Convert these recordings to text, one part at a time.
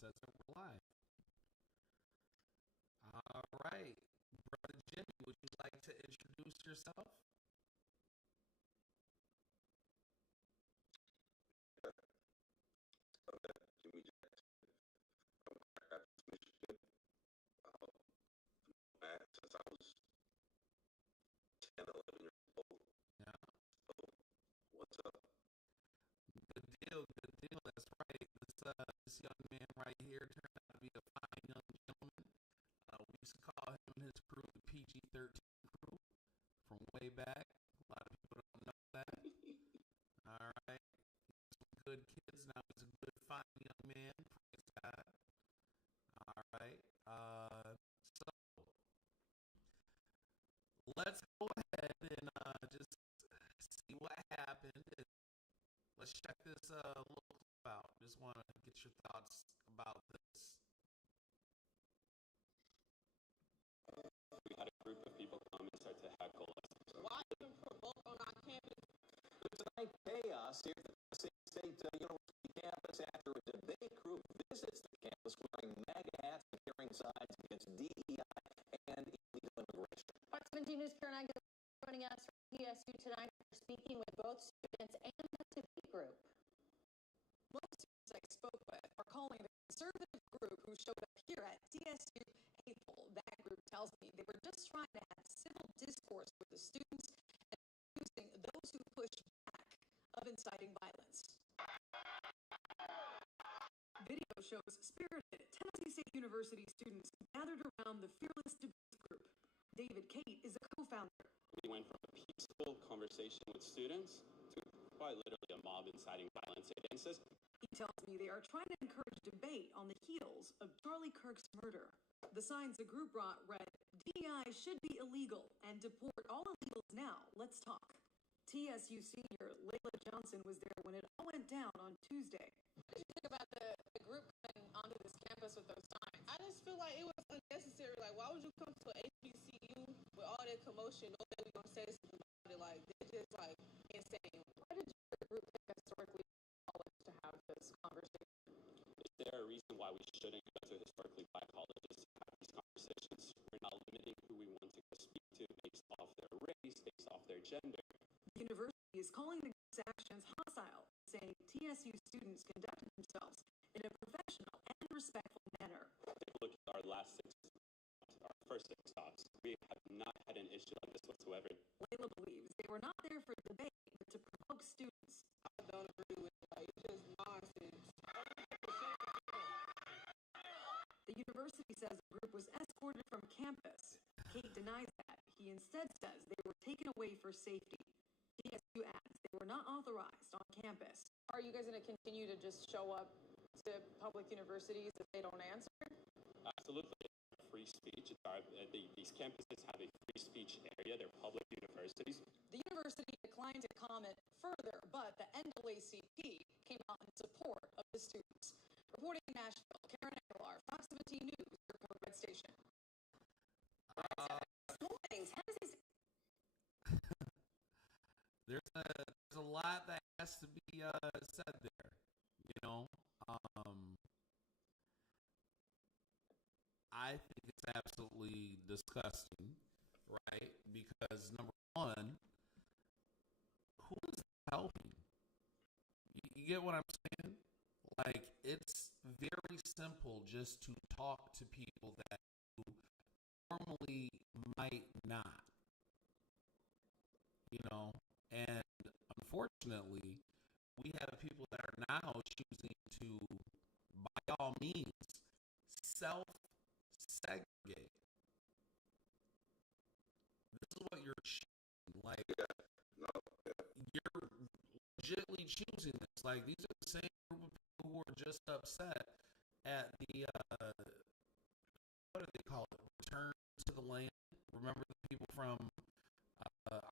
Says that we're live. All right. Brother Jimmy, would you like to introduce yourself? Jimmy Jackson from Grand Rapids, Michigan. Man, since I was 10, 11 years old. Yeah. So, what's up? Good deal. Good deal. That's right. This young man right here turned out to be a fine young gentleman. We used to call him and his crew the PG-13 crew from way back. A lot of people don't know that. All right. Some good kids. Now he's a good, fine young man. Praise God. All right. So let's go ahead and just see what happened. And let's check this little clip out. Just want to get your thoughts about this. We had a group of people come and start to heckle us. Why even provoke on our campus? Tonight, chaos here at the Tennessee State University campus after a debate group visits the campus wearing MAGA hats and carrying signs against DEI and illegal immigration. Fox 17 News, Karen Aguilar joining us from TSU tonight. We're speaking with both students and the debate group. Most students I spoke with are calling the conservative group who showed up here at TSU hateful. That group tells me they were just trying to have civil discourse with the students and accusing those who push back of inciting violence. Video shows spirited Tennessee State University students gathered around the Fearless Debate Group. David Kate is a co-founder. We went from a peaceful conversation with students to quite literally a mob inciting violence against us. He tells me they are trying to encourage debate on the heels of Charlie Kirk's murder. The signs the group brought read, DEI should be illegal and deport all illegals now. Let's talk. TSU senior Layla Johnson was there when it all went down on Tuesday. What did you think about the group coming onto this campus with those signs? I just feel like it was unnecessary. Like, why would you come to an HBCU with all that commotion, knowing that we're going to say something about it? Like, they're just, like, insane. Why did your group pick historically college to have this conversation? Is there a reason why we shouldn't go to historically black colleges to have these conversations? We're not limiting who we want to go speak to based off their race, based off their gender. The university is calling the group's actions hostile, saying TSU students conducted themselves in a professional and respectful manner. Take a look at our first six stops. We have not had an issue like this whatsoever. Layla believes they were not there for debate, but to provoke students. I don't agree with it. Like, it's just nonsense. The university says the group was escorted from campus. Kate denies that. He instead says they were taken away for safety. TSU adds they were not authorized on campus. Are you guys going to continue to just show up to public universities if they don't answer? Absolutely. Free speech. These campuses have a free speech area. They're public universities. The university declined to comment further, but the NAACP came out in support of the students. Reporting in Nashville, Karen Aguilar, Fox 17 News, your co-ed station. There's a lot that has to be said there. You know, I think it's absolutely disgusting, right? Because number one, who is helping? You get what I'm saying? Like, it's very simple just to talk to people that you normally might not, you know? And unfortunately, we have people that are now choosing to, by all means, self-segregate. This is what you're choosing. Like, you're legitimately choosing this. Like, these are the same group of people who are just upset at the, what do they call it? Return to the land. Remember the people from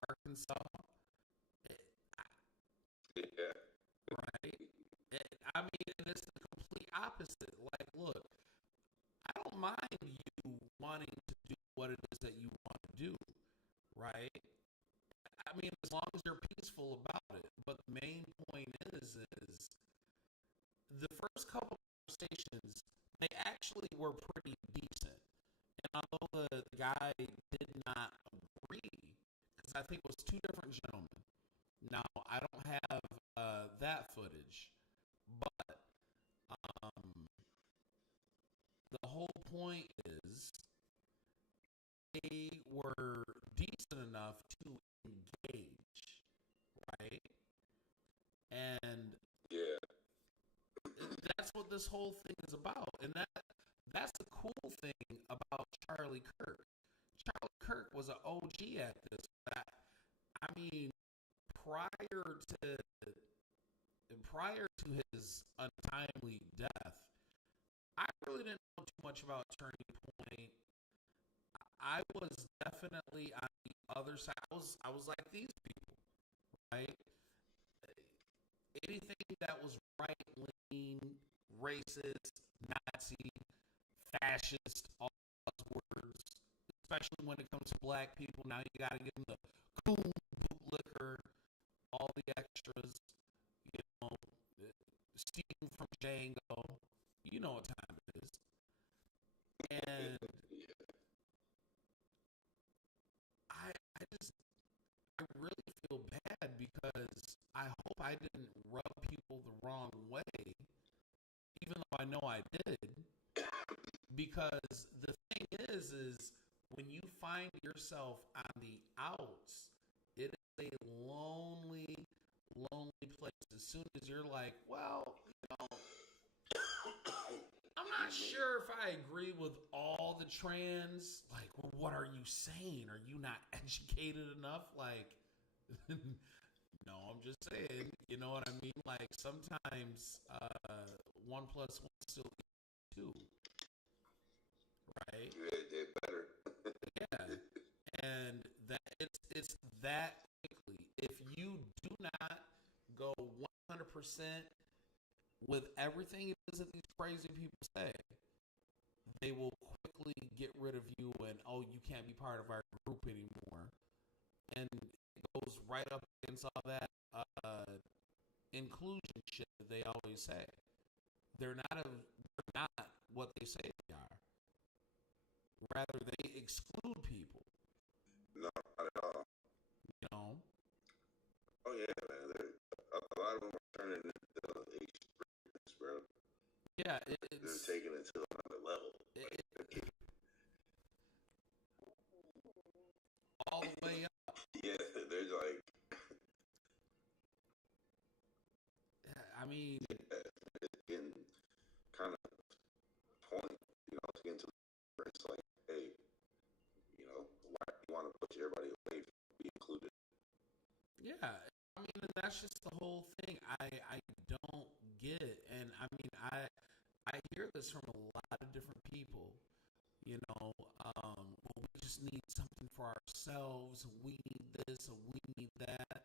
Arkansas? Yeah. Right? I mean, and it's the complete opposite. Like, look, I don't mind you wanting to do what it is that you want to do, right? I mean, as long as you're peaceful about it. But the main point is the first couple of conversations guy did not agree because I think it was two different gentlemen. Now I don't have that footage, but the whole point is they were decent enough to engage, right? And Yeah. that's what this whole thing is about. And that's the cool thing about Charlie Kirk. Charlie Kirk was an OG at this. I mean, prior to his untimely death, I really didn't know too much about Turning Point. I was definitely on the other side. I was like these people, right? Anything that was right leaning, racist, Nazi, fascist, all those words, especially when it comes to black people. Now you got to give them the cool bootlicker, all the extras, you know, Steve from Django. You know what time it is. And I really feel bad because I hope I didn't rub people the wrong way, even though I know I did. Because the thing is when you find yourself on the outs, it is a lonely, lonely place. As soon as you're like, well, you know, I'm not sure if I agree with all the trans. Like, well, what are you saying? Are you not educated enough? Like, no, I'm just saying. You know what I mean? Like, sometimes 1 + 1 still equals 2. Right? They better. Yeah. And that it's that quickly. If you do not go 100% with everything it is that these crazy people say, they will quickly get rid of you and, oh, you can't be part of our group anymore. And it goes right up against all that inclusion shit that they always say. They're not what they say they are. Rather, they exclude people. No, not at all. You know? Oh yeah, man. A lot of them are turning into extremists, bro. Yeah, They're taking it to another level. All the way up. Yeah, they're like. I mean, it's getting kind of point, it's getting to where it's like, hey, why do you want to push everybody away from being included? yeah. I mean, that's just the whole thing. I don't get it, and I mean, I hear this from a lot of different people. Well, we just need something for ourselves. We need this, and we need that.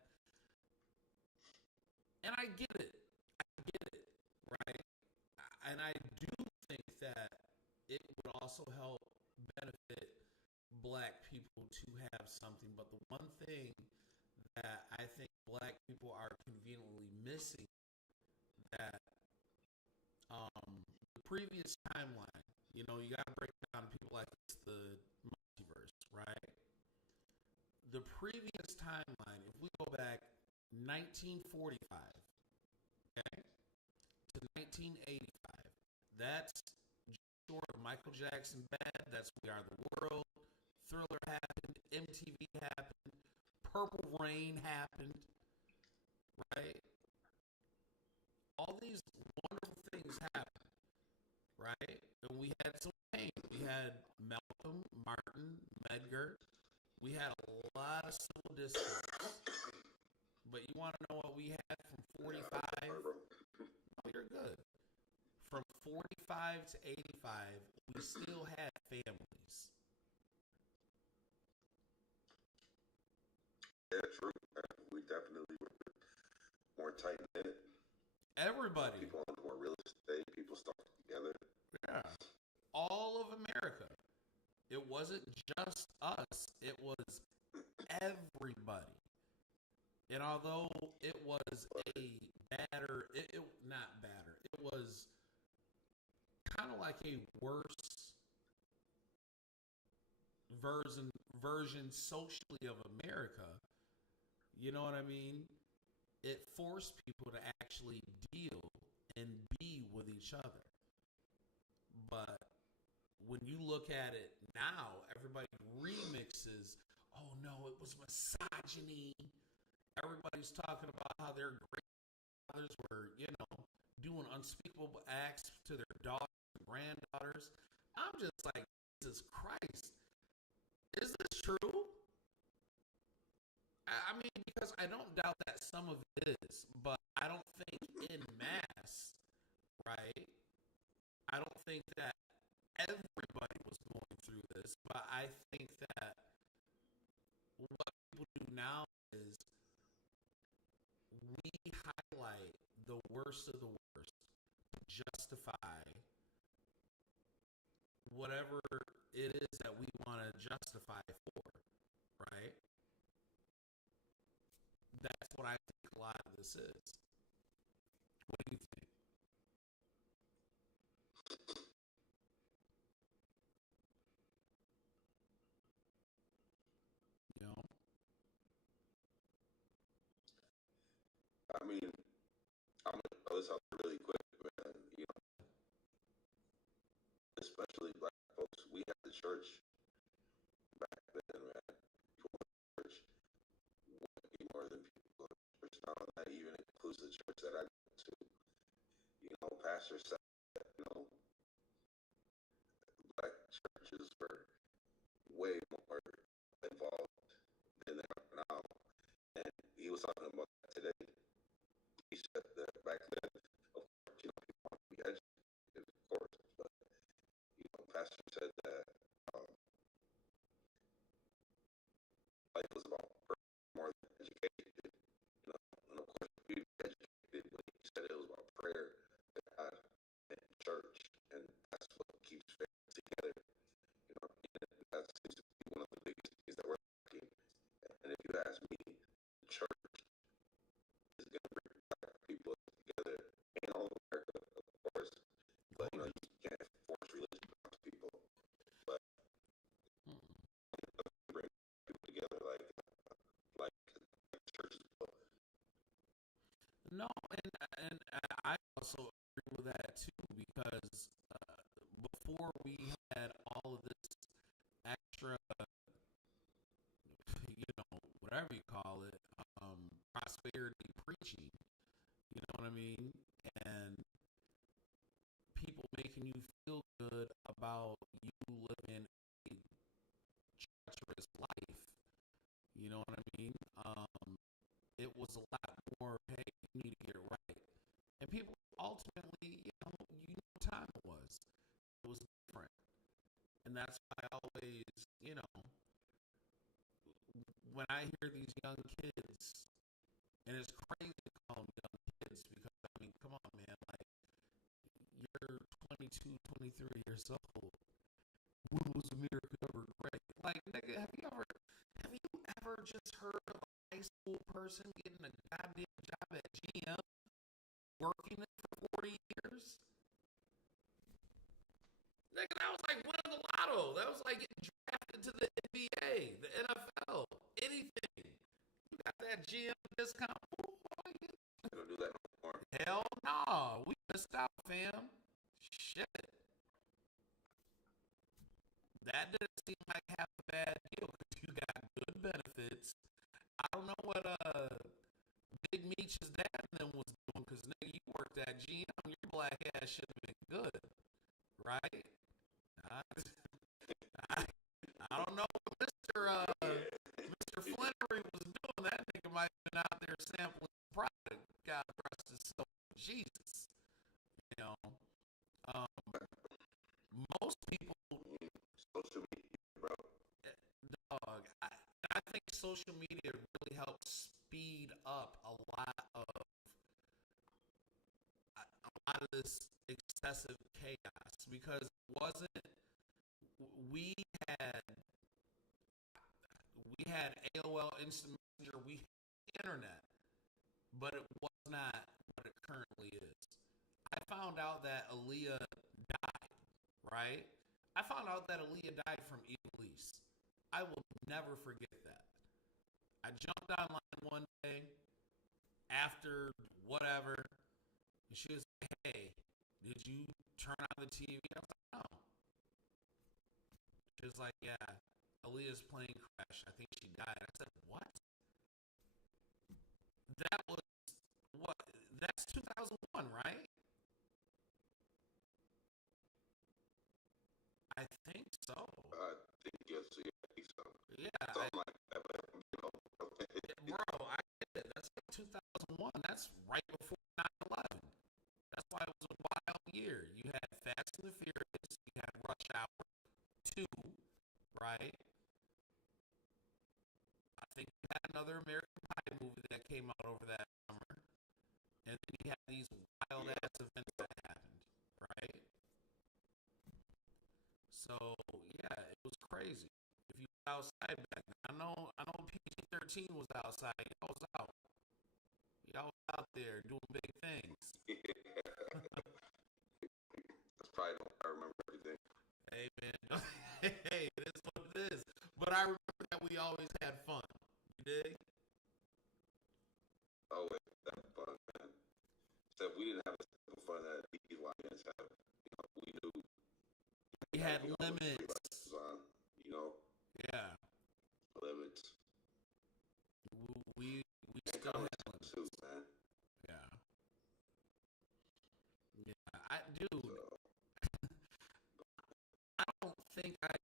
And I get it. Right? And I do think that it would also help benefit black people to have something. But the one thing that I think black people are conveniently missing that the previous timeline, you got to break down people like it's the multiverse, right? The previous timeline, if we go back 1945, okay, to 1985, that's short of Michael Jackson Bad, that's We Are the World, Thriller happened, MTV happened, Purple Rain happened, right? All these wonderful things happened, right? And we had some pain. We had Malcolm, Martin, Medgar. We had a lot of civil discourse. But you want to know what we had from 45? No, you're good. From 45 to 85, we still had families. Yeah, true. We definitely were more tight-knit. Everybody. People owned more real estate. People stuck together. Yeah. All of America. It wasn't just us. It was everybody. And although it was a not batter, it was kind of like a worse version socially of America. You know what I mean? It forced people to actually deal and be with each other. But when you look at it now, everybody remixes. Oh no, it was misogyny. Everybody's talking about how their grandfathers were, doing unspeakable acts to their daughters and granddaughters. I'm just like, Jesus Christ. Is this true? I mean, because I don't doubt that some of it is, but I don't think in mass, right? I don't think that everybody was going through this, but I think that what people do now is we highlight the worst of the worst to justify whatever it is that we want to justify for, right? That's what I think a lot of this is. What do you think? You know? I mean, I'm gonna throw this out really quick, man. Especially black folks, we had the church back then, man. People in church way more than people in church now, and that even includes the church that I go to. Pastor said that, black churches were way more involved than they are now. And he was talking about that today. He said that back then, of course, people want to be educated, of course, but Pastor said that life was about more than education, and of course, we educated, but he said it was about prayer, God, and church, and that's what keeps families together. And that seems to be one of the biggest things that we're lacking. And if you ask me, the church is going to bring black people together and all of America, of course. But you can't force religion onto people. But bring people together like churches will. No, and I also agree with that too because before we had all of this extra, whatever you call it, prosperity preaching. You know what I mean? And people making you feel good about you living a treacherous life. You know what I mean? It was a lot more, hey, you need to get it right. And people ultimately, time it was. It was different. And that's why I always, when I hear these young kids, and it's crazy to call them young kids because, I mean, come on, man. Like, you're 22, 23 years old. When was America ever great? Like, nigga, have you ever just heard of a high school person getting a goddamn job at GM, working it for 40 years? Nigga, that was like winning the lotto. That was like getting drafted to the NBA, the NFL, anything. You got that GM discount. They don't do that no more. Hell no. We missed out, fam. Shit. That didn't seem like half a bad deal because you got good benefits. I don't know what Big Meech's dad and them was doing because nigga, you worked at GM, your black ass should have been good, right? I don't know what Mr. Flannery was doing. That nigga might have been out there sampling product. God rest his soul. Jesus. Most people. Social media, bro. Dog. I think social media really helps speed up a lot of this excessive chaos because it wasn't. We had AOL Instant Messenger, we had internet, but it was not what it currently is. I found out that Aaliyah died, right? I found out that Aaliyah died from Elise. I will never forget that. I jumped online one day after whatever, and she was like, "Hey, did you turn on the TV?" I was like, "No." She was like, "Yeah, Aaliyah's plane crashed. I think she died." I said, "What?" That was what? That's 2001, right? I think so. I think yes, yeah, I think so. Yeah, Something like that, but you know, bro, I did. That's like 2001. That's right before 9/11. That's why it was a wild year. You had Fast and the Furious. You had Rush Hour 2, right? I think you had another American Pie movie that came out over that summer. And then you had these wild ass events that happened, right? So yeah, it was crazy. If you were outside back then, I know PG-13 was outside. Y'all was out. Y'all was out there doing big things. that's probably don't I remember everything. Hey man, hey, it is what it is. But I remember that we always had fun. You dig? Oh wait, that was fun, man. Except we didn't have the simple fun that these YNs have. You know, we knew We had you know, limits. on, you know, Yeah, limits. we And still common had sense limits. too, man. Yeah, yeah. Dude, So I don't think I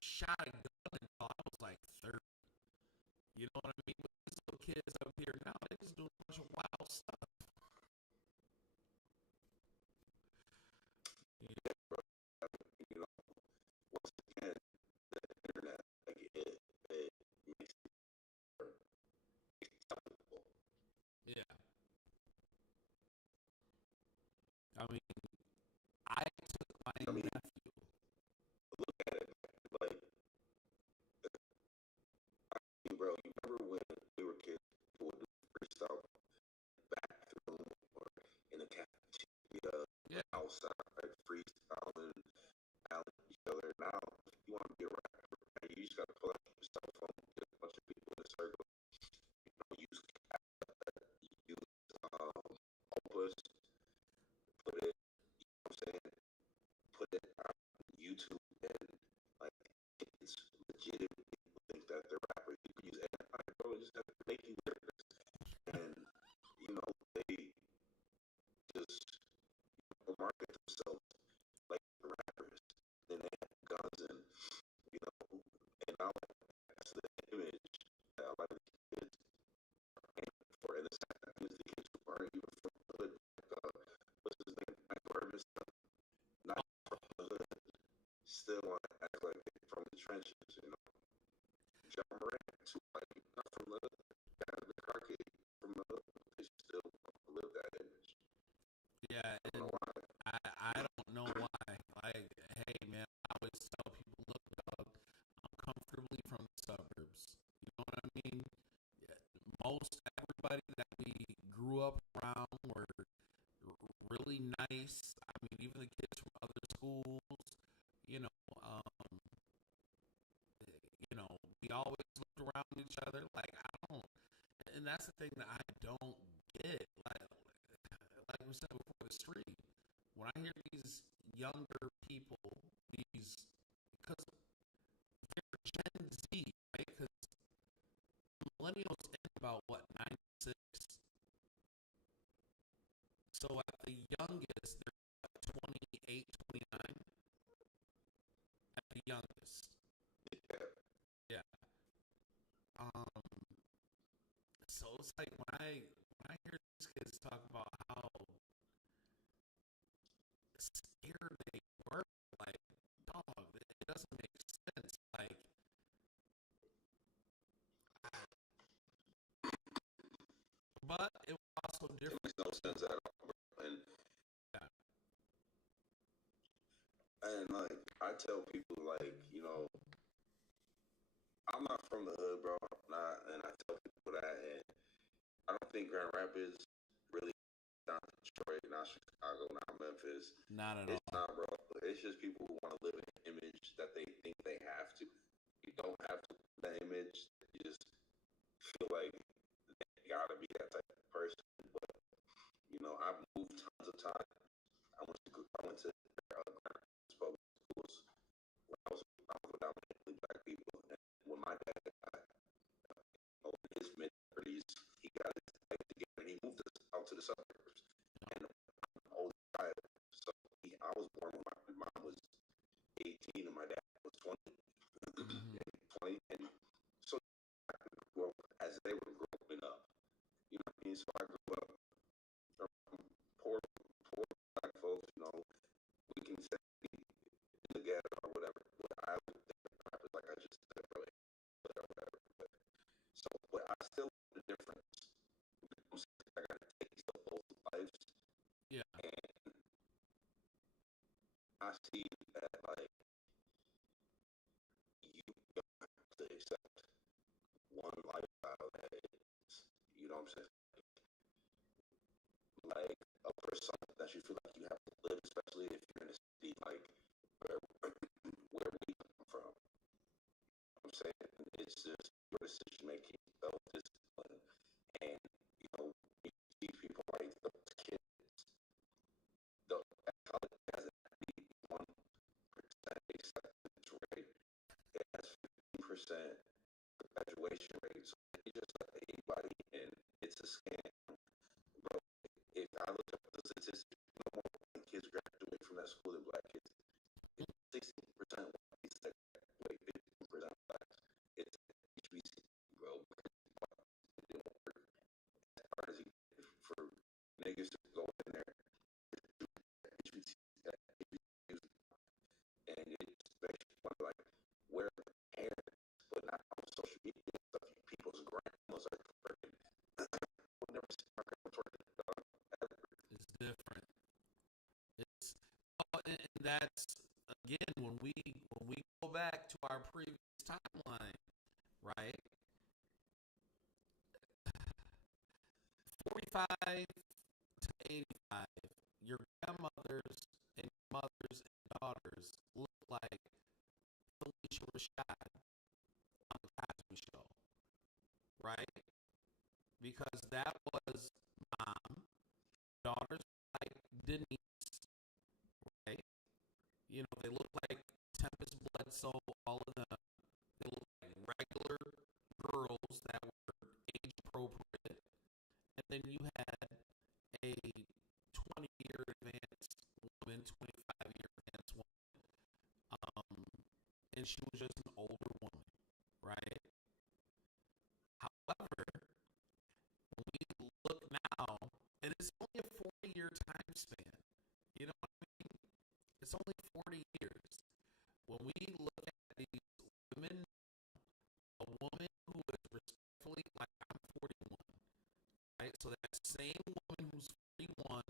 shot a gun until I was like 30. You know what I mean? But these little kids up here now, they just do a bunch of wild stuff. Yeah, you know, once again, the internet, like it makes it acceptable. yeah. I mean, I took my I mean, nephew. look at it, like, bro, you remember when we were kids, people would do freestyle bathroom or in the cafeteria, Yeah, outside, like freestyling, out each other. Now, if you want to be a rapper, man, you just got to pull out your cell phone, get a bunch of people in a circle, you know, use Opus, put it, you know what I'm saying, put it on YouTube, and like it's legit. People think that they're rappers. You can use AI, bro. You just have to make you lyrics, and you know they just market themselves like rappers. Then they have guns and you know, and now that's the image that a lot of these kids are aiming for. And the sad thing is the kids who aren't even from the hood, like what's his name, Michael Irvin, not from the hood, still want to act like they're from the trenches, you know. John Moran, too, like not from the hood, the Crockett from the hood, they still live that image. yeah, I don't and know why. I don't know why. Like, hey man, I always tell people, look, dog, I'm comfortably from the suburbs. You know what I mean? Yeah, most everybody that we grew up around were really nice. I mean, even the kids from other schools, you know, um, we always looked around each other. Like, I don't, and that's the thing that I don't get. Like we said before the street, when I hear these younger people, these, because they're Gen Z, right? Because millennials end about what, 96? So at the youngest, they're what, 28, 29? At the youngest. Yeah. Um, so it's like when I hear these kids talk about how scared they were, like, dog, it doesn't make sense. Like, but it was also It different. makes no sense at all. And Yeah, like I tell people like, you know, I'm not from the hood, bro. I'm not, and I tell people that, and I don't think Grand Rapids really not Detroit, not Chicago, not Memphis. not at It's all. not, bro. It's just people who want to live in an image that they think they have to. You don't see that like you don't have to accept one lifestyle that is, you know what I'm saying? Like a persona that you feel like you have to live, especially if you're in a city like where where we come from. I'm saying it's just your decision making, self discipline, and you know, you see people like those kids, the college has an 81% acceptance rate, it has 50% graduation rate. So they just let anybody in. It's a scam, bro. If I look up the statistics, no more white kids graduate from that school than black kids. It's 16% white kids that graduate, 15% blacks. It's HBC, bro. It didn't work as hard as he did for niggas to go in there. HBC, and it just makes you wonder, like, where are the parents? But not on social media and stuff. People's grandmas are twerking. I've never seen my grandma twerking, dog, ever. It's different. It's and that's again when we go back to our previous timeline, right? 45 to 85, your grandmothers and mothers and daughters look like Felicia Rashad on the Cosby Show, right? Because that was mom, daughters like Denise, right? You know, they look like Tempest Bledsoe, all of them. They look like regular girls that were age appropriate. And then you had a 20-year advanced woman, 25-year advanced woman. And she was just an older woman, right? However, when we look now, and it's only a 40-year time span. You know what I mean? It's only 40 years. When we look at these women, a woman who is respectfully, like I'm 41, right? So that same woman who's 41,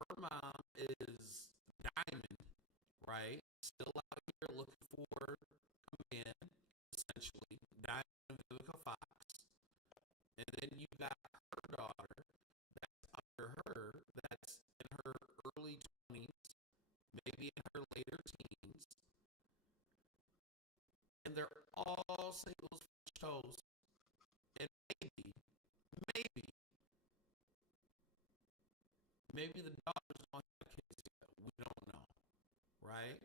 her mom is Diamond, right? Still out here looking for a man, essentially. Diamond and Vivica Fox. And then you got her daughter that's under her, that's in her early 20s, maybe in her later teens. And they're all singles shows. And maybe the daughters don't have kids yet. We don't know, right?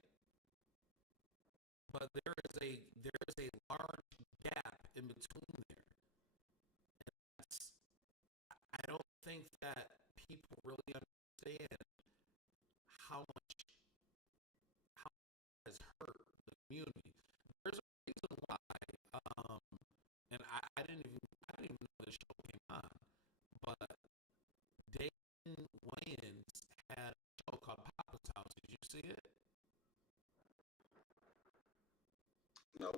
But there is a large gap in between there. And I don't think that people really understand how much has hurt the community. There's a reason why, and I didn't even know this show came on, but Damon Wayans had a show called Papa's House. Did you see it? No.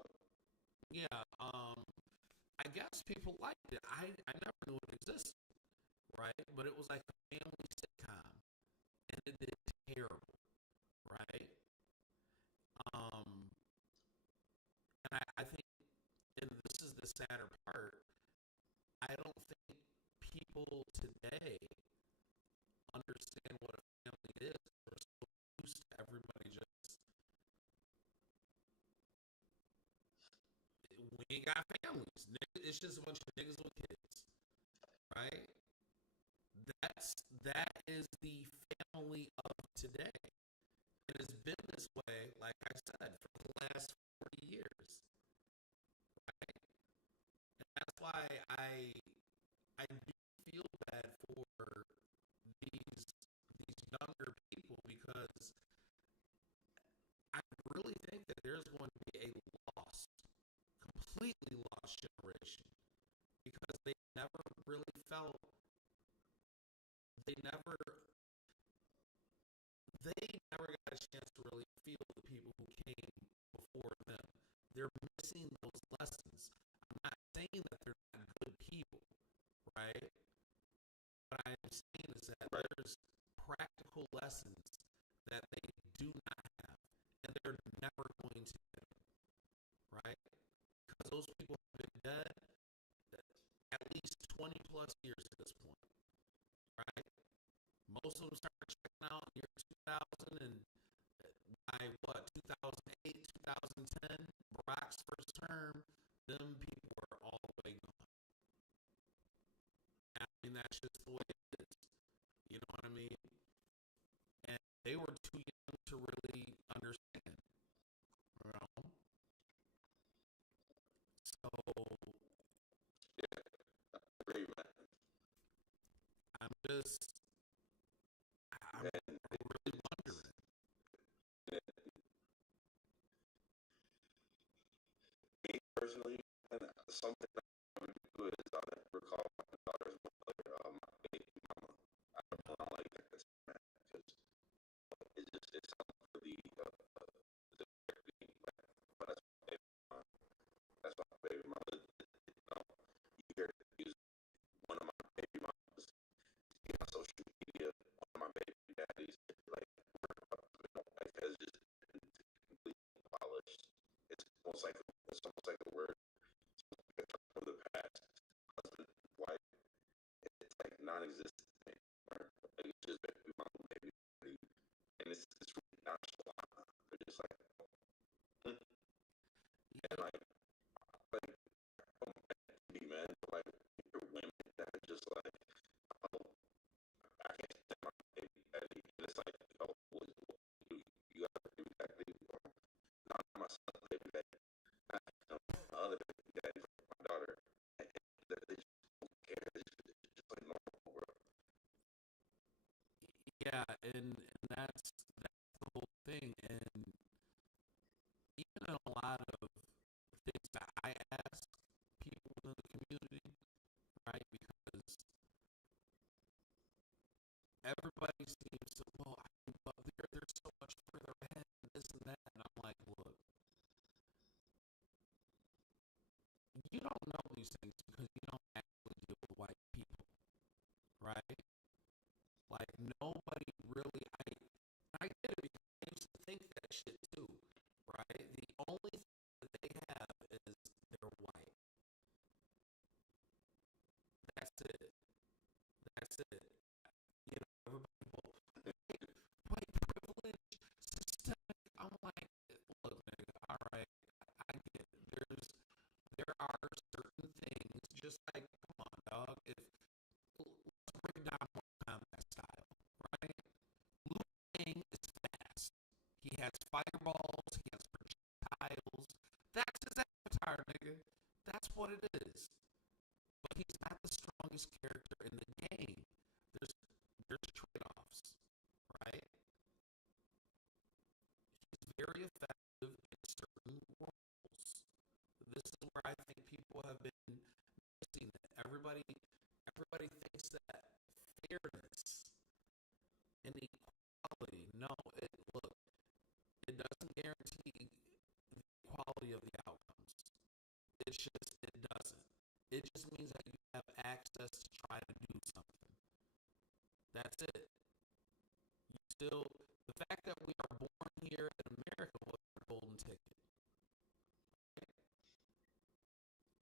Yeah. I guess people liked it. I never knew it existed, right? But it was like a family sitcom, and it did terrible, right? And I think, and this is the sadder part, I don't think people today understand what a family is. We're so used to everybody just, we ain't got families. It's just a bunch of niggas with kids, right? That is the family of today. It has been this way, like I said, for the last 40 years, right? And that's why I do feel bad for these younger people, because I really think that there's going to be a completely lost generation, because they never really felt, they never got a chance to really feel the people who came before them. They're missing those lessons. I'm not saying that they're not good people, right? What I am saying is that there's practical lessons that they do not have, and they're never going to get them, right? Because those people have been dead at least 20 plus years at this point, right? Most of them started checking out in the year 2000, and by what, 2008, 2010, Barack's first term, them people were all the way gone. I mean, that's just the way it is. You know what I mean? And they were too young to really understand. You know? So Great, man. I'm just, I'm really wondering. Me personally, and something I would do is I would recall my daughter's mother, my baby mama. I don't like that, man, because it's something for the but that's my baby mama. That's my baby mama. You know, you hear use one of my baby mamas be on social media, one of my baby daddies, like, life has just been completely abolished. It's almost like a word of the past. Husband, wife, it's like non-existent anymore. Like, it's just baby mama, baby daddy, and it's really nonchalant. They're just like, and be men, like, you're women that are just like, oh, I can't stand my baby daddy, and it's like, oh, you got a baby daddy, or not my son's baby daddy, not my other baby daddy, my daughter, and they just don't care. It's just like normal, bro. Yeah, and that's the whole thing. And even in a lot of things that I ask people in the community, right? Because everybody seems to, well, they're so much further ahead and this and that. And I'm like, look, you don't know these things because you don't actually deal with white people, right? Like, nobody really, I get it because I used to think that shit too, right? The only thing that they have is they're white. That's it. That's it. You know, everybody, well, white privilege, systemic. I'm like, look, nigga, all right, I get it. There are certain things, just like, come on, dog. Let's break down Mortal Kombat style, right? Liu Kang is fast. He has fireballs. He has projectiles. That's his avatar, nigga. That's what it is. But he's not the strongest character in the game. There's trade-offs, right? He's very effective in certain roles. This is where I think people have been missing it. Everybody thinks that fairness and equality. No, look, it doesn't guarantee the quality of the outcomes. It doesn't. It just means that you have access to try to do something. That's it. The fact that we are born here in America was our golden ticket.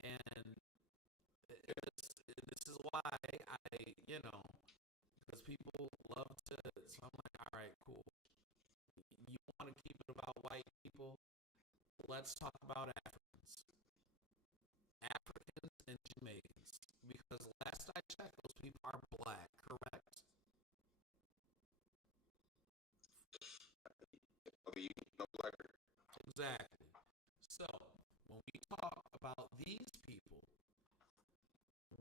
And this is why because people love to, so I'm like, all right, cool. You want to keep it about white people? Let's talk about Africans and Jamaicans. Because last I checked, those people are black, correct? Okay, you know, blacker. Exactly. So, when we talk about these people,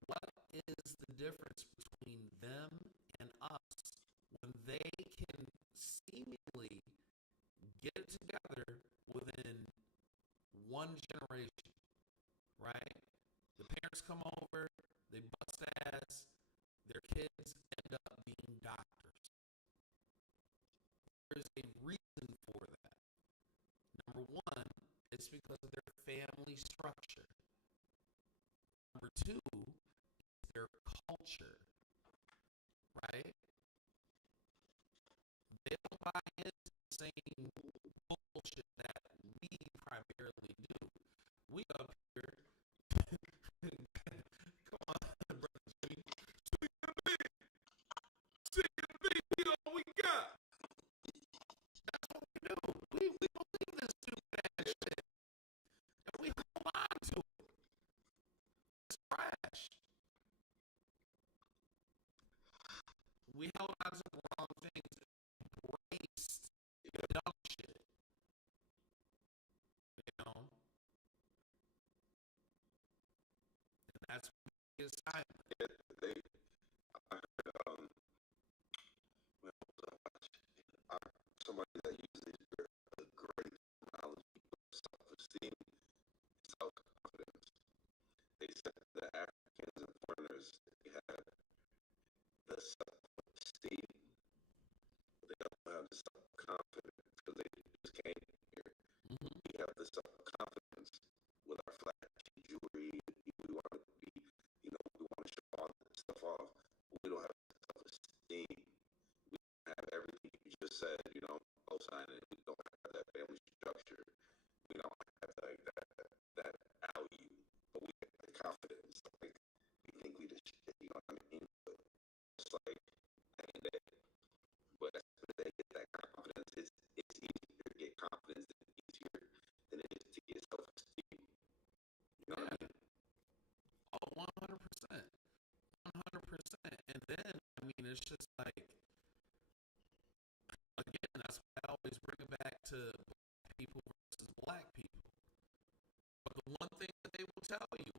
what is the difference between them and us when they can seemingly get it together within one generation, right? The parents come over, they bust ass, their kids end up being doctors. There's a reason for that. Number one, it's because of their family structure. Number two, it's their culture, right? buy into the same bullshit that we primarily do. We up here. Come on, brother Jimmy. CMB, we all we got. That's what we do. We believe this stupid ass shit. And we hold on to it. It's trash. We held on to the wrong things. Embraced dumb shit. You know? And that's what is time. Yeah, I heard, when I was watching, somebody that uses a great terminology, self-esteem, self-confidence. They said that Africans and foreigners, they have the self-esteem, but they don't have the self-confidence because they just came here. Mm-hmm. We have the self-confidence with our flashy jewelry. We want to be, we want to show all that stuff off. We don't have self-esteem. We don't have everything you just said, co-sign it. We don't have that family structure. We don't have like that value, but we have the confidence. Like we think we the shit, you know what I mean? But it's like I ain't that. But as soon as they get that confidence, it's easier to get confidence than easier than it is to get self-esteem. You know what I mean? Oh, 100%. 100%. And then, I mean, it's just like, again, that's why I always bring it back to black people versus black people. But the one thing that they will tell you,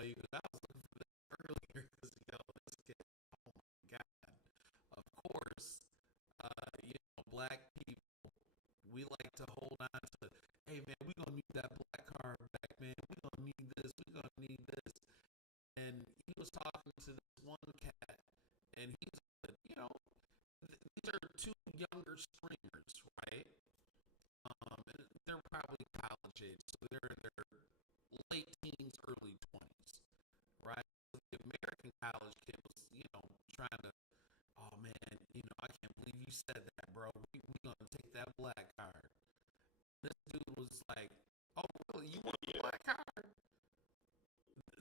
because I was looking for this earlier, because, this kid, oh my God. Of course, black people, we like to hold on to, hey, man, we're going to need that black card back, man. We're going to need this. We're going to need this. And he was talking to this one cat, and he said, these are two younger streamers, right? And they're probably college age, so they're in their late teens, early 20s, right? So the American college kid was, trying to, oh man, I can't believe you said that, bro. We gonna take that black card. This dude was like, oh really? You want the black card?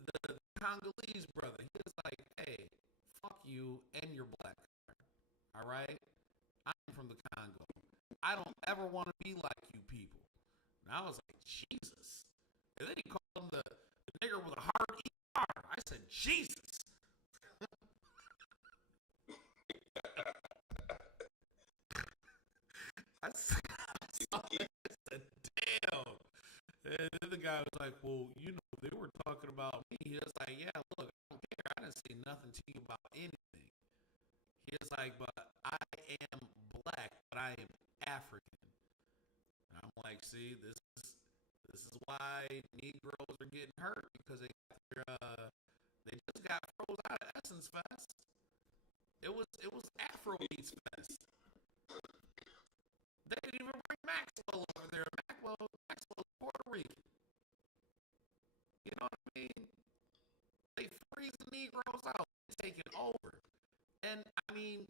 The Congolese brother, he was like, hey, fuck you and your black card. All right? I'm from the Congo. I don't ever want to be like you people. And I was like, Jesus. And then he called him the nigger with a hard ER. I said, Jesus. I said, damn. And then the guy was like, well, they were talking about me. He was like, yeah, look, I don't care. I didn't say nothing to you about anything. He was like, but I am black, but I am African. And I'm like, see, this is why Negroes are getting hurt, because they just got froze out of Essence Fest. It was Afro Beats Fest. They didn't even bring Maxwell over there. Maxwell's Puerto Rican. You know what I mean? They freeze the Negroes out. It's taking over. And I mean,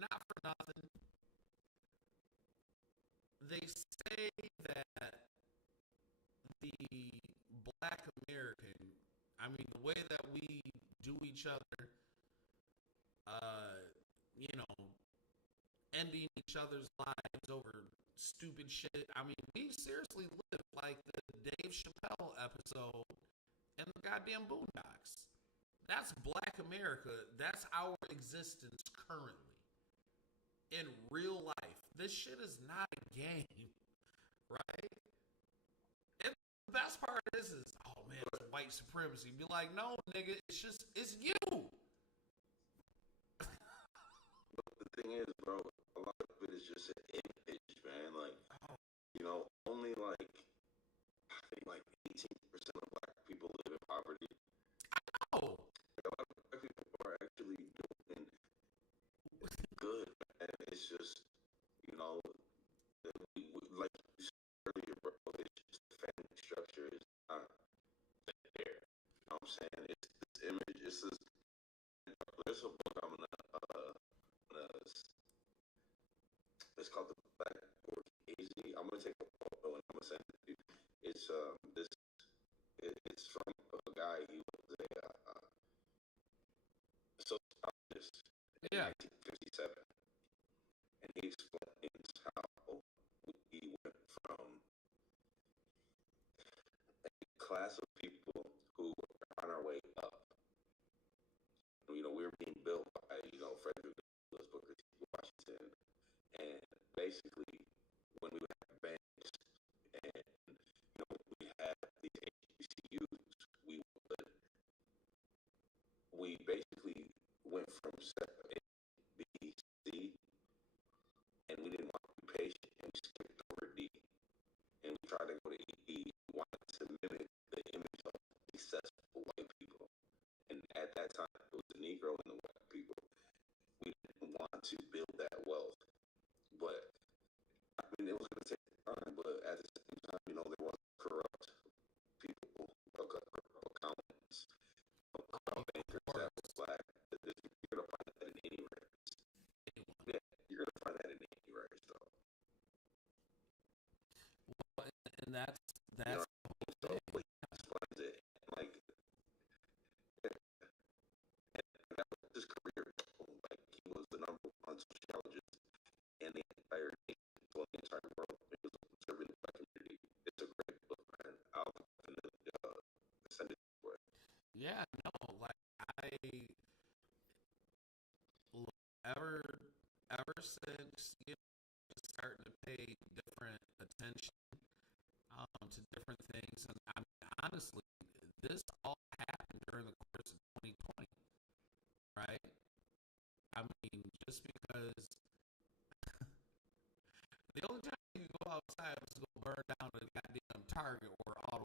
not for nothing. They say that the black American, I mean, the way that we do each other, ending each other's lives over stupid shit. I mean, we seriously live like the Dave Chappelle episode in the goddamn Boondocks. That's black America. That's our existence currently. In real life. This shit is not a game. Right? And the best part of this is, oh man, it's white supremacy. Be like, no, nigga, it's you. The thing is, bro, a lot of it is just an image, man. Like, only like, I think like 18% of black people live in poverty. Oh. A lot of black people are actually doing good, and it's just, like you said earlier, bro, it's just the family structure is not there. You know what I'm saying? It's this image. There's a book I'm gonna It's called the Blackboard Easy. I'm gonna take a photo and I'm gonna send it to you. It's it's from a guy. He was a sociologist in Yeah. 1957, and he explains how we went from a class of people who were on our way up. You know, we were being built by Frederick Douglass, Booker T. Washington, and basically when we would have bands and we had these HBCUs, we basically went from step A, B, C, and we didn't want to be patient, and we skipped over D, and we tried to go to E. We wanted to mimic the image of successful white people, and at that time it was the Negro and the white people. We didn't want to build that wealth, but I mean it was going to take time. But at the same time, there was corrupt people, corrupt accountants, corrupt bankers that was black. You're gonna find that in any race. Yeah, you're gonna find that in any race, though. Well, and that's So he explains it like, and that was his career. Like he was the #1 sociologist in the entire nation, well, the entire world. He was serving the black community. It's a great book, man. I'll send it for it. yeah, no, like I look, ever since just starting to pay different attention to different things, and I mean, honestly, this all happened during the course of 2020, right? I mean, just because the only time you could go outside was to go burn down a goddamn Target or auto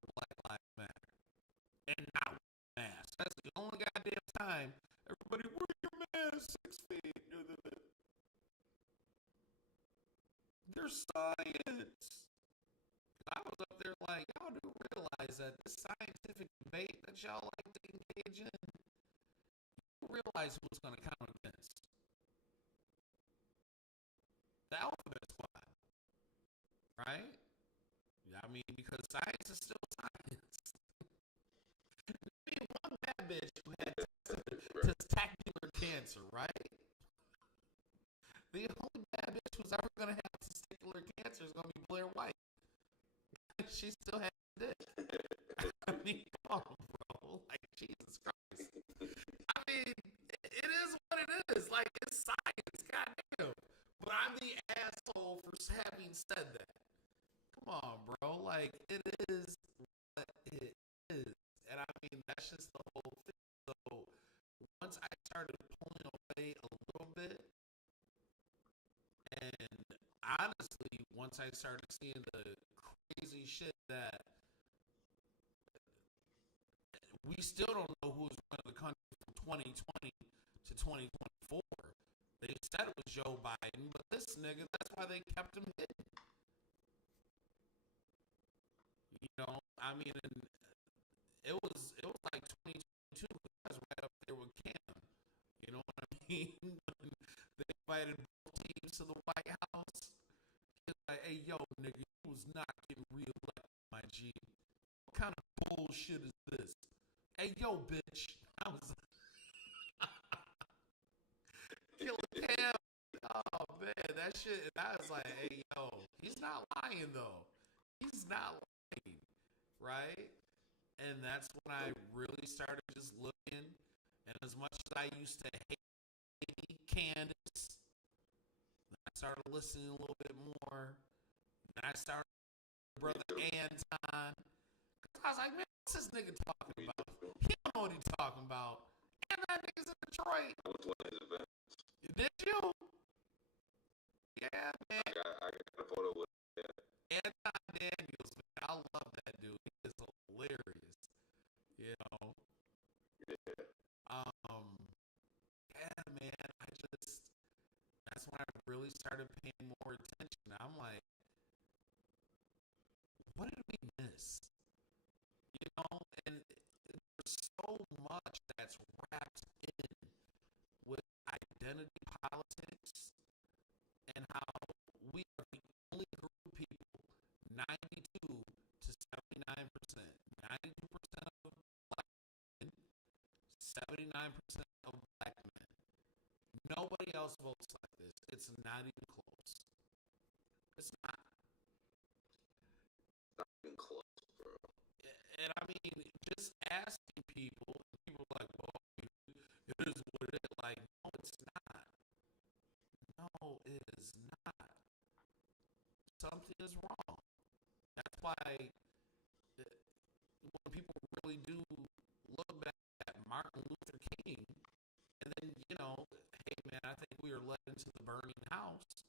for Black Lives Matter, and not wear masks. That's the only goddamn time everybody wear your mask 6 feet. There's science. I was up there like, y'all do realize that this scientific debate that y'all like to engage in, you realize who's going to count against? The alphabet squad, right? I mean, because science is still science. I mean, one bad bitch who had testicular cancer, right? The only bad bitch who's ever going to have testicular cancer is going to be Blair White. She still has it. I mean, come on, bro. Like, Jesus Christ. I mean, it is what it is. Like, it's science. Goddamn. But I'm the asshole for having said that. Come on, bro. Like, it is what it is. And I mean, that's just the whole thing. So, once I started pulling away a little bit, and honestly, once I started seeing the crazy shit that we still don't know who's running the country from 2020 to 2024. They said it was Joe Biden, but this nigga, that's why they kept him hidden. I mean, it was like 2022. I was right up there with Cam. You know what I mean? They invited both teams to the White House. He's like, hey, yo, nigga, he was not getting reelected, my G. What kind of bullshit is this? Hey, yo, bitch. I was killing Cam. Oh, man, that shit. And I was like, hey, yo, he's not lying, though. He's not lying, right? And that's when I really started just looking. And as much as I used to hate Candace, I started listening a little bit more. And I started Brother Anton. I was like, man, what's this nigga talking about? He don't know what he's talking about. And that nigga's in Detroit. I went to one of his events. Did you? Yeah, man. I got a photo with him. Anton Daniels, man. I love that dude. He is hilarious. You know? Yeah. Yeah, man. That's when I really started paying more attention. I'm like, what did we miss? You know, and there's so much that's wrapped in with identity politics 79% of black men. Nobody else votes like this. It's not even close. It's not. Not even close, bro. And I mean, just asking people, people are like, well, it is what it is. Like, no, it's not. No, it is not. Something is wrong. That's why when people really do look back at Martin Luther King, and then, you know, hey man, I think we are led into the burning house.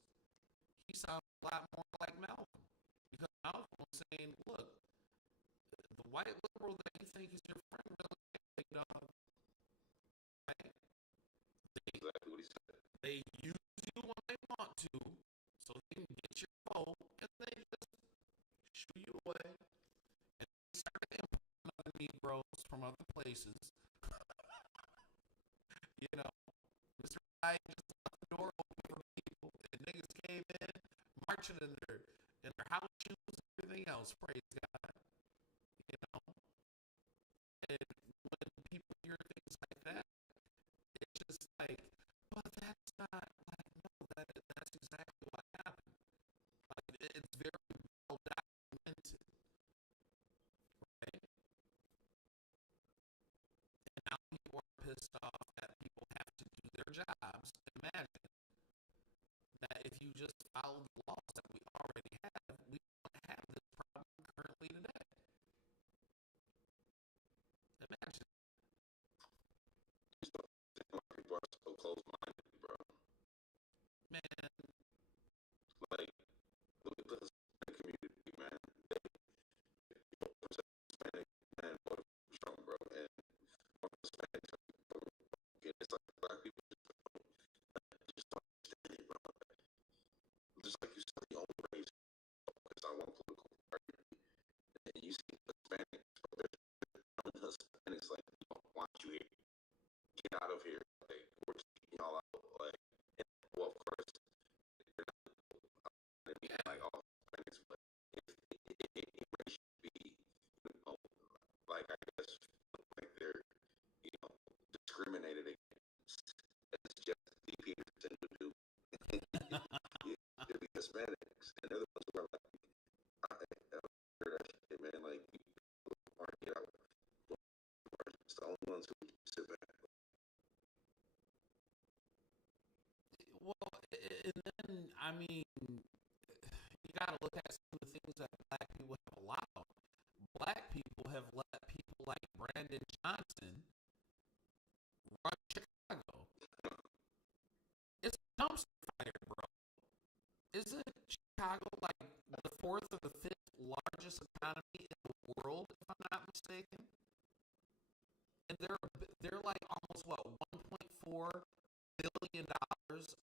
He sounds a lot more like Malcolm. Because Malcolm was saying, look, the white liberal that you think is your friend really ain't big dog. Right? Exactly what he said. They use you when they want to, so they can get your vote, and they just shoo you away. And they started importing other Negroes from other places. You know, Mr. I just left the door open for people, and niggas came in, marching in their house shoes and everything else. Praise God. You know, and when people hear things like that, it's just like, but that's not like no, that's exactly what happened. Like, it's very well documented, right? And now people are pissed off that people have to do their jobs. Imagine that if you just follow the laws that we already have, we don't have this problem currently today. Imagine. You still think like people are so close-minded, bro. Man, Like, look at the Hispanic community, man. They, 4% Hispanic man voted for Trump, bro, and 1% Hispanic voted for Republican. It's like black people just don't understand it, bro. Just like you said, the only race focus on one political party, and you see Hispanics, bro, they're telling Hispanics like, we don't want you here. Get out of here. Like, we're kicking y'all out. Like, and, well, of course, they're not like all Hispanics, but if race should be, you know, like I guess like they're, you know, discriminated against. It's just the Peterson would do. It'd be Hispanics, and they're the ones who are like, I hear that shit, man. Like, people aren't get out. It's the only ones who sit back. well, and then I mean, you gotta look at some of the things that black people have allowed. Black people have let people like Brandon Johnson run Chicago. It's a dumpster fire, bro. Isn't Chicago like the fourth or the fifth largest economy in the world, if I'm not mistaken? And they're like almost what $1.4 billion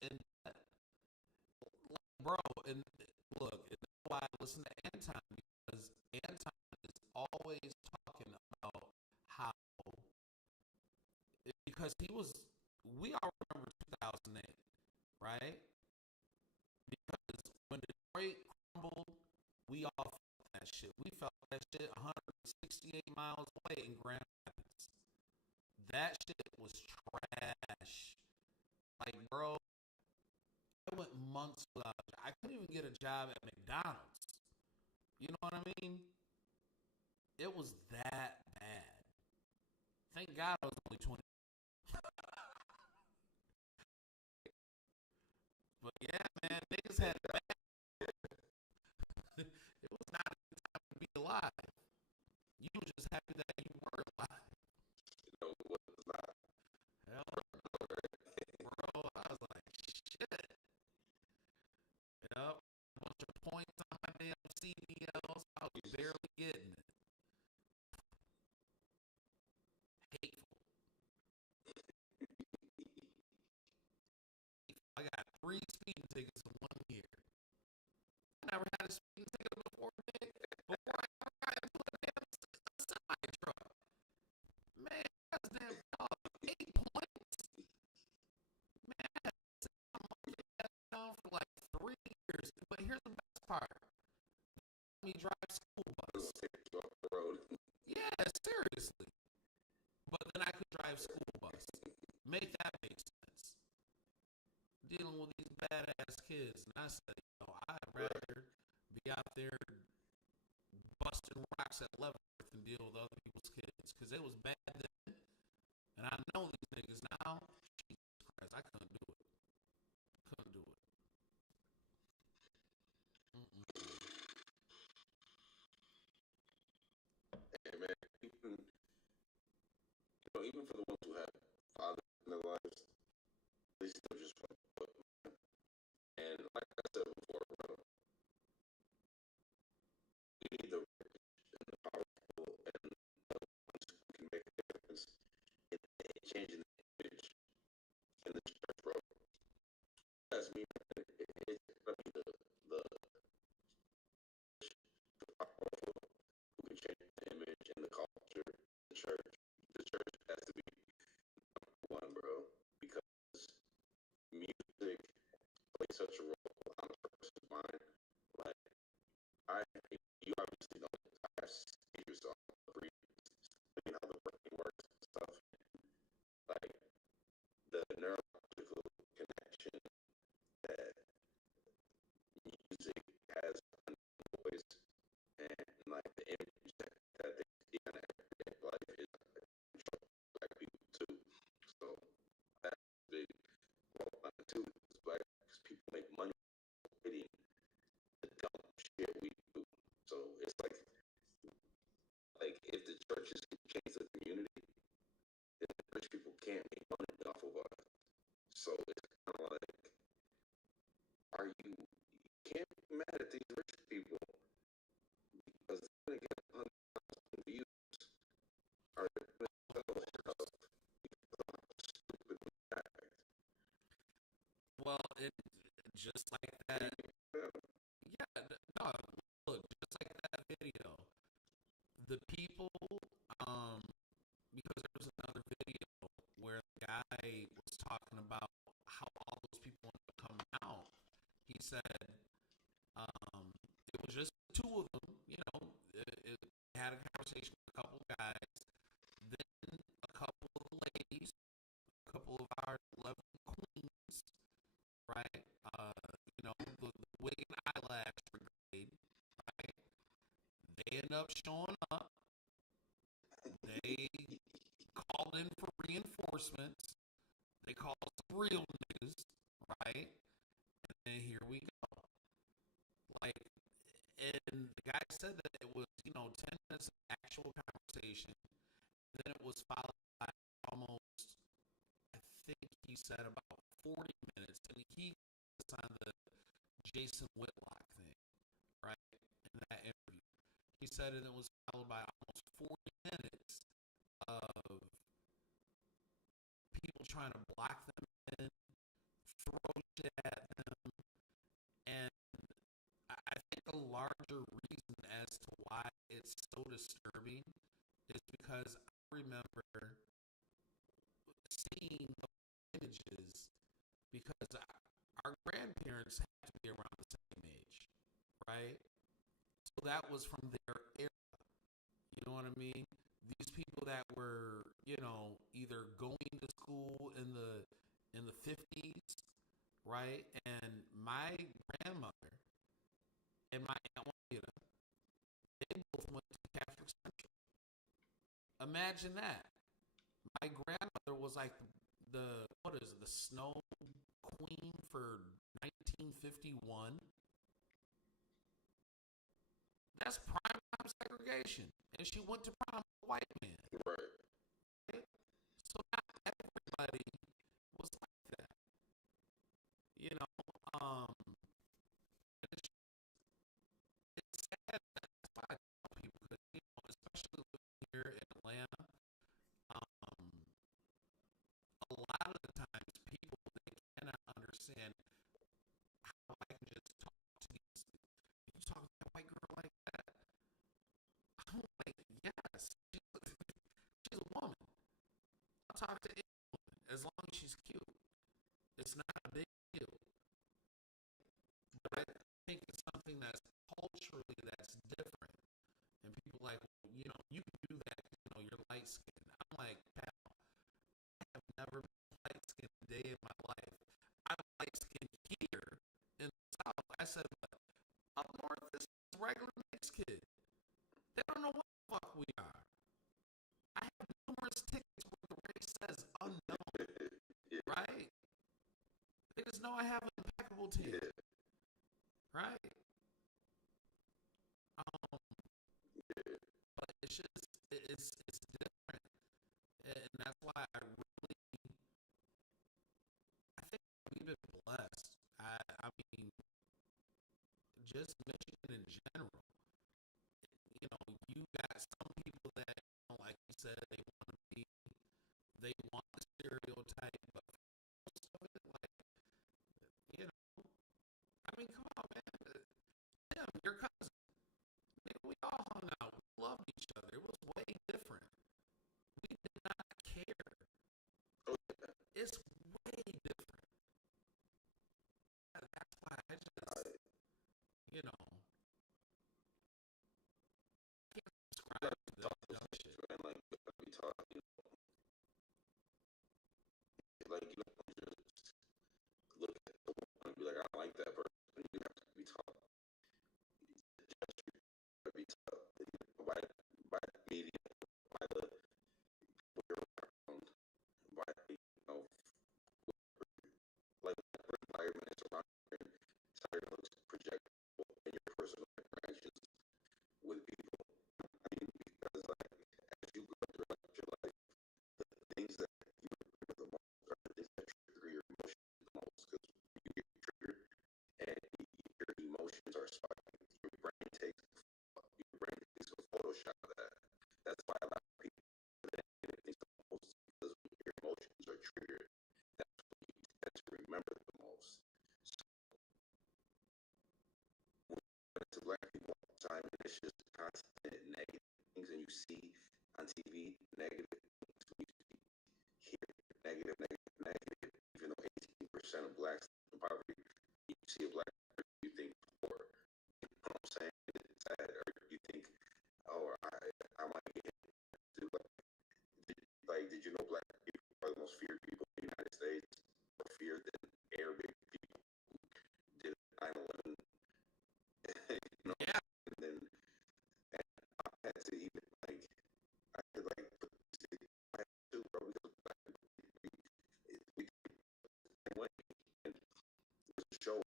in debt. Like, bro, and look, and that's why I listen to Anton, because Anton is always talking about how, because we all remember 2008, right? Because when Detroit crumbled, we all felt that shit. We felt that shit 168 miles away in Grand Rapids. That shit was trash. Like, bro, I went months without a job. I couldn't even get a job at McDonald's. You know what I mean? It was that bad. Thank God I was only 20. But yeah, man, niggas had it bad. It was not a good time to be alive. You were just happy that you were alive. You know what? It's not. Hell, bro, I was like, shit. Yep. A bunch of points on my damn CDLs. I was barely getting it. Hateful. I got 3 speeding tickets in 1 year. I never had a speeding ticket before, man. Before I ever got into a damn semi truck. Man, that's damn dog. 8 points. Man, I had to sit that down for like 3 years. But here's the best part. Let me drive school bus. It'll take you off the road. Yeah, seriously. But then I could drive school Make that make sense. Dealing with these badass kids, and I said, I'd rather be out there busting rocks at Leavenworth and deal with other people's kids, because it was bad then, and I know these niggas now. Jesus Christ, I couldn't do it. Couldn't do it. Hey man, even for the ones who have fathers in their lives, they still just want to put. And like I said before, bro, we need the rich and the powerful and the ones who can make a difference in changing the image in the church, bro. That's me. It's gonna be the powerful who can change the image and the culture, the church. The church has to be one, bro, because music plays such a role on a person's mind. Like, you obviously know I see yourself studying how the brain works and stuff. Like, the neurological connection that music has on voice and like the image that they see on everyday life is black people too. So that's big. Well, too, because people make money hitting the dumb shit we do. So it's like if the churches can change the community, then the rich people can't make money off of us. So it's kind of like, you can't be mad at these rich people because they're gonna get 100,000 views. Or they're gonna sell stuff because of how stupid we act. Well, it just like that. Yeah, no, look, just like that video. The people, because there was another video where the guy was talking about how all those people wanted to come out. He said, it was just the two of them, it had a conversation with a couple of guys, then a couple of the ladies, a couple of our lovely queens, right? The wig and eyelash brigade, right? They end up showing up. They called in for reinforcements. They called some real niggas, right? And then here we go. Like, and the guy said that it was, 10 minutes of actual conversation. Then it was followed by almost, I think he said about 40 minutes. And he was on the Jason Whitlock thing, right? In that interview. He said it was followed by almost 40 minutes of people trying to block them in, throw shit at them. And I think a larger reason as to why it's so disturbing is because I remember seeing those images because our grandparents had to be around the same age, right? So that was from their era. You know what I mean? These people that were, either going to school in the 50s, right? And my grandmother and my Aunt Juanita, they both went to Catholic Central. Imagine that. My grandmother was like the snow queen for 1951. That's prime time segregation. And she went to prom with a white man. Right. So not everybody was like that. It's sad. That's why I tell people, because, especially living here in Atlanta, a lot of the times people, they cannot understand how I can just talk to these. You talk to that white girl like that? I'm like, yes, she's a woman. I'll talk to any woman as long as she's cute. It's not a big deal. But I think it's something that's culturally that's different. And people like, well, you can do that, you're light skinned. I'm like, pal, I have never been just know I have an impeccable team, Yeah. right? But it's just it's different, and that's why I think we've been blessed. I mean, just Michigan in general. You know, you got some people that, like you said, they want the stereotype, but most of it, like, you know, I mean, come on, man. Tim, your cousin, we all hung out. We loved each other. It was way different. We did not care. Oh, yeah. It's way different. That's why I just, you know, can't subscribe to the dumb shit. Man, like, we talk, like, you don't just look at the one and be like, I don't like that person. You have to be taught. Be taught by the media, by the people you're around, by, like, whatever environment is around you, and it's how you're going to project in your personal interactions with people. I mean, because, like, as you go through your life, the things that you remember the most are the things that trigger your emotions the most. Because you get triggered and your emotions are spiking, your brain takes a Photoshop of that. That's why a lot of people things the most, because when your emotions are triggered, that's what you tend to remember the most. So when to black people all the time, and it's just constant negative things, and you see on TV negative things, when you hear negative, negative, negative, even though 18% of blacks in poverty, you see a black person, you think poor. You know what I'm saying? It's sad. Or you think, oh, I might get hit. Did you know black people are the most feared people in the United States? More feared than Arabic people who did 9/11. You know? Yeah. And then and I had to even like I could like put I had to, bro, because black people we the way. And there's a show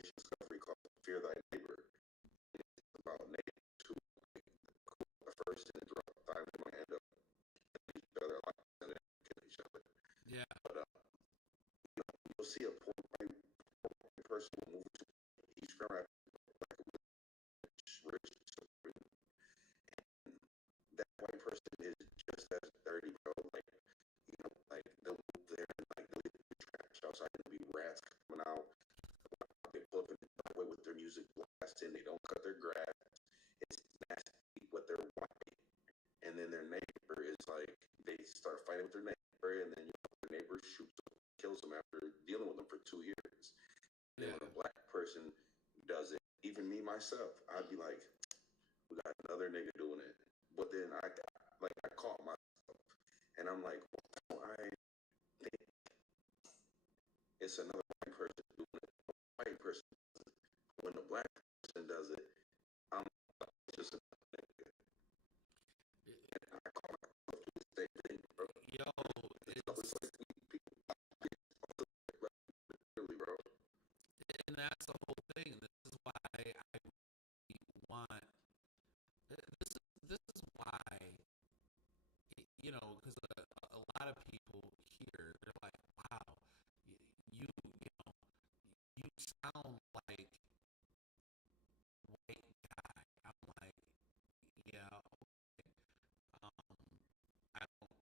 Asian Discovery called Fear Thy Neighbor. And it's about neighbors who like at first and throughout time they might end up killing each other, like and then killing each other. Yeah. But you'll see a poor white person will move to East Grand Rapids, like a rich suburban, and that white person is just as dirty, bro. Like, like they'll move there and like they'll leave the trash outside and there'll be rats coming out. They pull up in the driveway with their music blasting. They don't cut their grass. It's nasty, but they're white. And then their neighbor is like, they start fighting with their neighbor, and then their neighbor shoots them, kills them after dealing with them for 2 years. And then when a black person does it, even me myself, I'd be like, we got another nigga doing it. But then I caught myself, and I'm like, well, I think it's another white person doing it. A white person does it. When a black person does it, I'm just another nigga. And I call myself to the same thing, bro. Yo, It's like people, really, bro. and that's the whole thing. This is why I want. This is why, because a lot of people here, they're like, wow, you know, you sound like white guy. I'm like, yeah, okay. I don't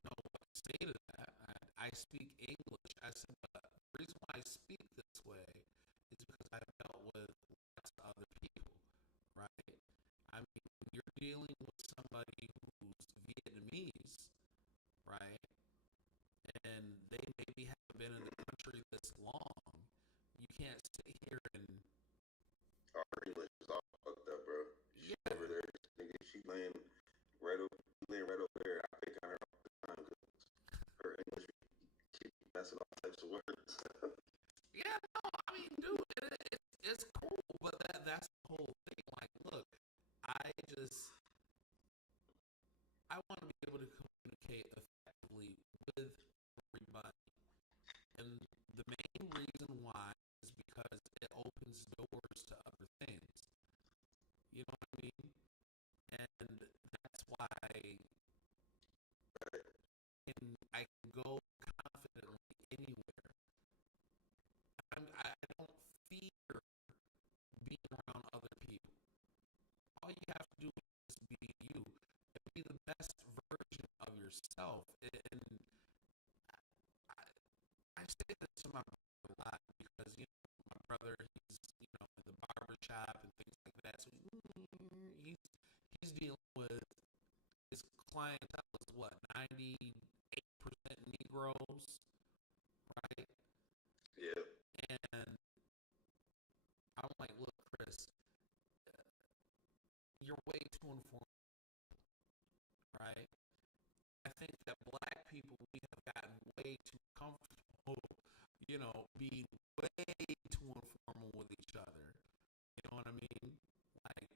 know what to say to that. I speak English. I said, but the reason why I speak this way is because I've dealt with lots of other people, right? I mean, when you're dealing with somebody who's Vietnamese, right, and they maybe haven't been in the country this long, you can't sit here and Our English is all fucked up, bro. She's yeah, over there, nigga. She laying right over there. I pick on her all the time because her English keep messing all types of words. yeah, no, I mean, dude, it's cool, but that's the whole thing. Like, look, I just go confidently anywhere. I don't fear being around other people. All you have to do is be you and be the best version of yourself. And I, I say this to my brother a lot because, my brother, he's, in the barber shop and things like that. So he's dealing with his clientele is what, 98% Negroes, right? Yeah. And I'm like, look, Chris, you're way too informed, right? I think that black people, we have gotten way too comfortable, being way too informal with each other. You know what I mean? Like,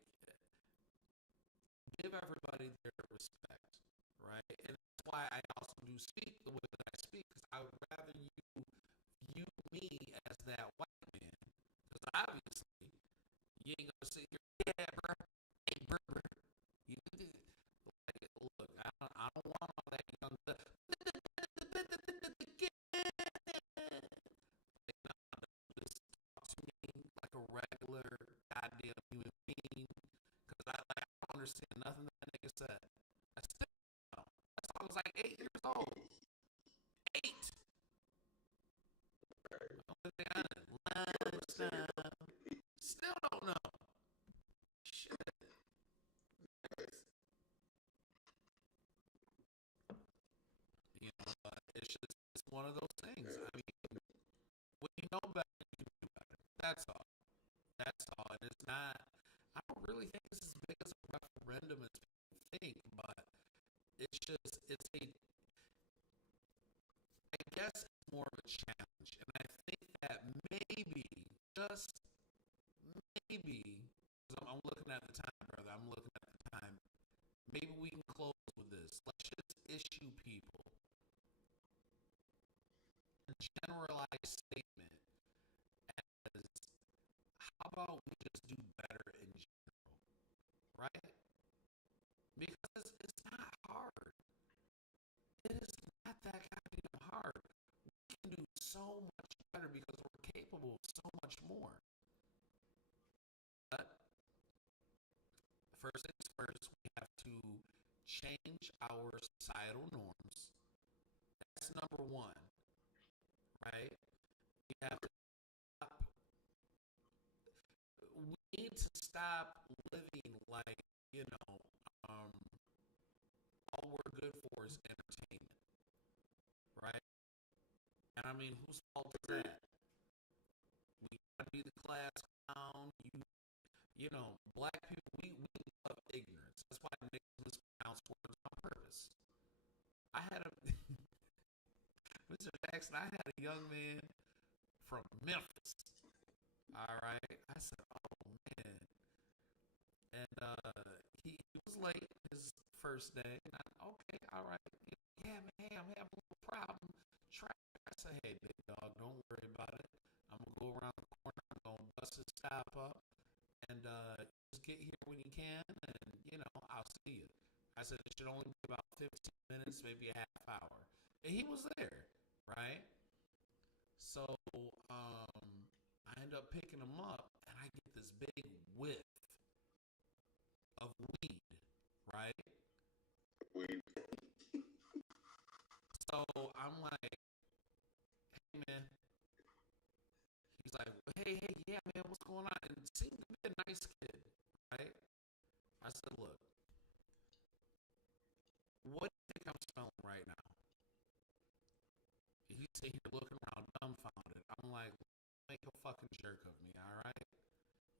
give everybody their respect, right? And that's why I also do speak the way that I speak, because I would rather you view me as that white man. Because obviously, you ain't gonna sit here, yeah, bro, hey, bro. You like, look, I don't want all that young stuff. Just talk to me like a regular goddamn human being. Because I don't understand nothing that nigga said. I still don't. That's why I was like 8 years old. 8. Still don't know. Shit. It's one of those things. I mean, when you know better, you can do better. That's all. That's all. And it's not, I don't really think it's as big as a referendum as people think, but I guess it's more of a challenge. And I think that maybe, just maybe, because I'm looking at the time, brother, I'm looking at the time, maybe we can close with this. Let's just issue people a generalized statement as, how about we just do better in general, right? Because it's not hard. It is not that goddamn hard. We can do so much better because we're capable of so much more. But first things first, we have to change our societal norms. That's number one, right? We have to stop. We need to stop living like, all we're good for is entertainment, right? And I mean, whose fault is that? We gotta be the class clown. Black people, we love ignorance. That's why niggas mispronounce words on purpose. I had a Mr. Jackson, I had a young man from Memphis. All right. I said, oh man. And he was late his first day. And okay, all right. Yeah, man, I'm having a little problem. Traffic. I said, hey, big dog, don't worry about it. I'm gonna go around the corner. I'm gonna bust this stop up, and just get here when you can, and I'll see you. I said it should only be about 15 minutes, maybe a half hour, and he was there, right? So I end up picking him up, and I get this big whiff of weed, right? Weed. So I'm like, hey man. He's like, hey, yeah man, what's going on? And seemed to be a nice kid, right? I said, look, what do you think I'm smelling right now? He's sitting here looking around dumbfounded. I'm like, make a fucking jerk of me, all right?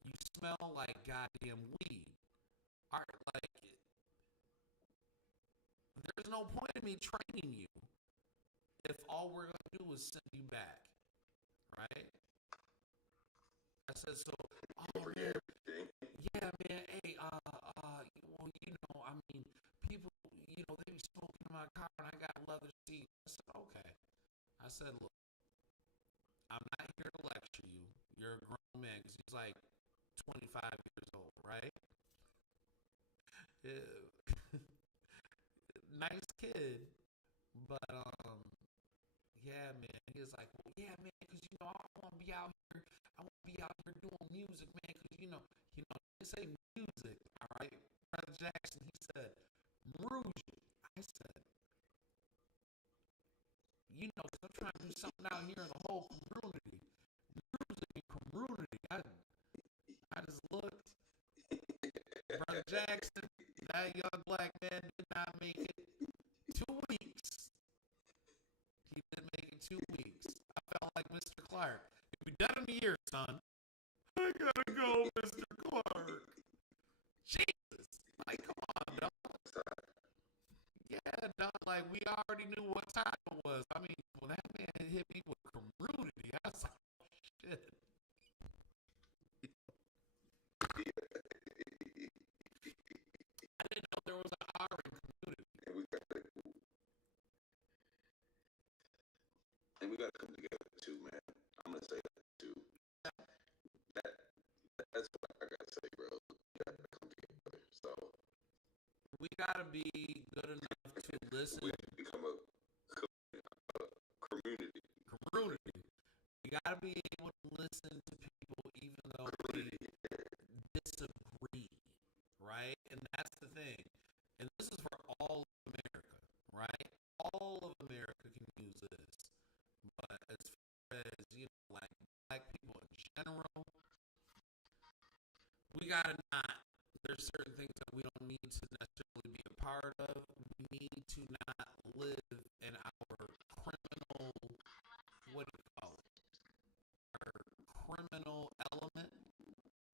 You smell like goddamn weed. All right, like, there's no point in me training you if all we're gonna do is send you back, right? I said, so, oh man, yeah, man, hey, well, I mean, people, they be smoking in my car and I got leather seats. I said, okay. I said, look, I'm not here to lecture you. You're a grown man, because he's like 25 years old, right? Nice kid, but yeah, man. He was like, well, yeah, man, because I want to be out here. I want to be out here doing music, man, because they say music, all right. Brother Jackson, he said, music. I said, because I'm trying to do something out here in the whole community. Music and community. I just looked. Brother Jackson, that young black man did not make it 2 weeks. He didn't make it 2 weeks. I felt like Mr. Clark. If we done in a year, son, I gotta go, Mr. Clark. Jesus. Like, come on, dog. Yeah, dog. Like, we already knew what time it was. I mean, when that man hit me with community, I was like, oh, shit. I didn't know there was an R in community. And we gotta come together too, man. I'm gonna say that too. That's what I gotta say, bro. We gotta come together. So we gotta be good enough to listen. We have to become a community. Community. We gotta be able to listen to people even though we disagree, right? And that's the thing. And this is for all of America, right? All of America can use this. But as far as, like black people in general, we gotta not. There's certain things that we don't need to necessarily be a part of. We need to not live in our criminal, what do you call it? Our criminal element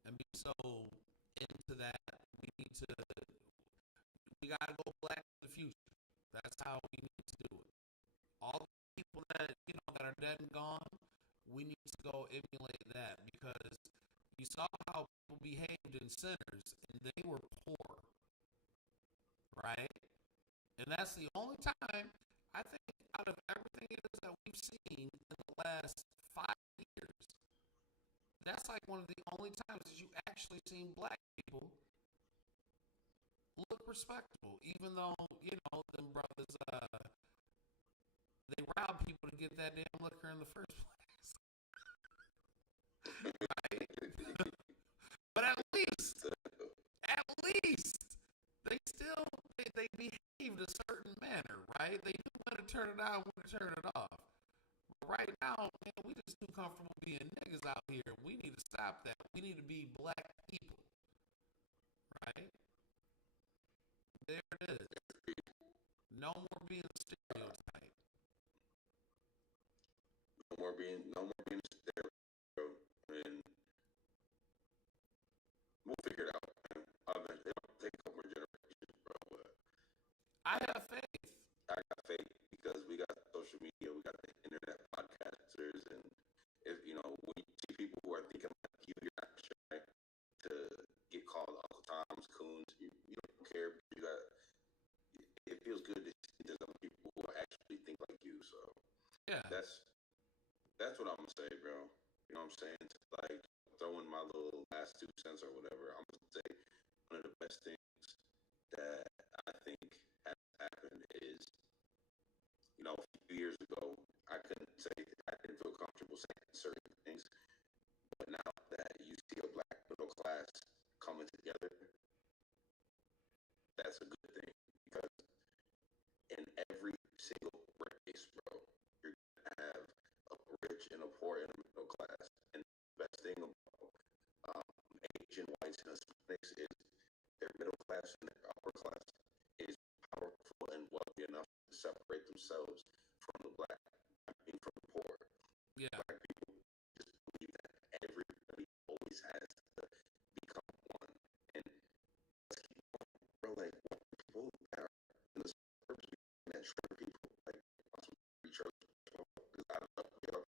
and be so into that. We gotta go black in the future. That's how we need to do it. All the people that that are dead and gone, we need to go emulate that because you saw how people behaved in Sinners and they were poor, right? And that's the only time I think out of everything it is that we've seen in the last 5 years, that's like one of the only times that you actually seen black people look respectable, even though them brothers they rob people to get that damn liquor in the first place. Right? But at least they still they behaved a certain manner, right? They knew when to turn it on, when to turn it off. But right now, man, we just too comfortable being niggas out here. We need to stop that. We need to be black people, right? There it is. No more being a stereotype. No more being a stereotype. And we'll figure it out, man. It'll take a couple more generations, bro. But I have faith. I got faith because we got social media, we got the internet podcasters, and if when you see people who are thinking like you, you're not shy to get called Uncle Tom's, Coons. You don't care because you got. It feels good to see there's other people who actually think like you. So yeah, that's what I'm gonna say, bro. You know what I'm saying? Like throwing my little last 2 cents or whatever. I'm gonna say one of the best things that I think has happened is, a few years ago, I didn't feel comfortable saying certain things, but now that you see a black middle class coming together, that's a good thing because in every single race, bro, you're gonna have a rich and a poor and a middle class. And the best thing about Asian whites and Hispanics is their middle class and their upper class is powerful and wealthy enough to separate themselves from the from the poor. Yeah. Black people just believe that everybody always has to become one. And let's keep going, bro. Like, people that are in the suburbs, that short people, like, church, because I don't know,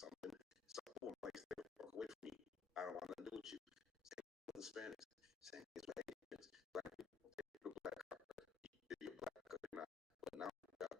something. Some people might stay walk away from me. I don't want to do with you. Same with Hispanics. Same as with Asians. Black people take the black card. Either you're black or you're not. But now we got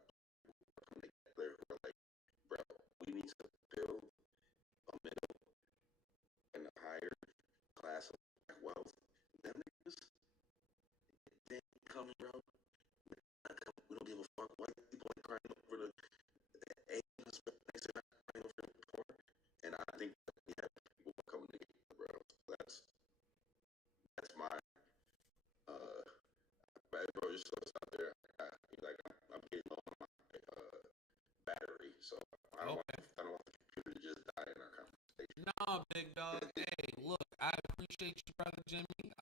So I don't, Okay. I don't want the computer to just die in our conversation. No, big dog. Hey, look, I appreciate you, brother Jimmy.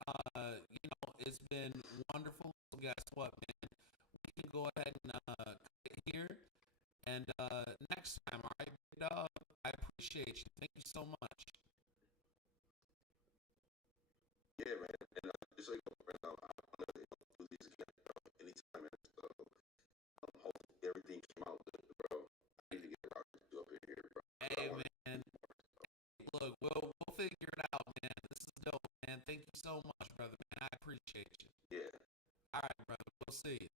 It's been wonderful. So guess what, man? We can go ahead and cut it here. And next time, all right, big dog. I appreciate you. Thank you so much. Yeah, man. And just so you know, I'm gonna do these again, bro, anytime, man. So hopefully everything came out good, bro. I need to get Rocket up in here, bro. Hey, man. Look, we'll figure it out, man. This is dope, man. Thank you so much, brother, man. I appreciate you. Yeah. All right, brother. We'll see you.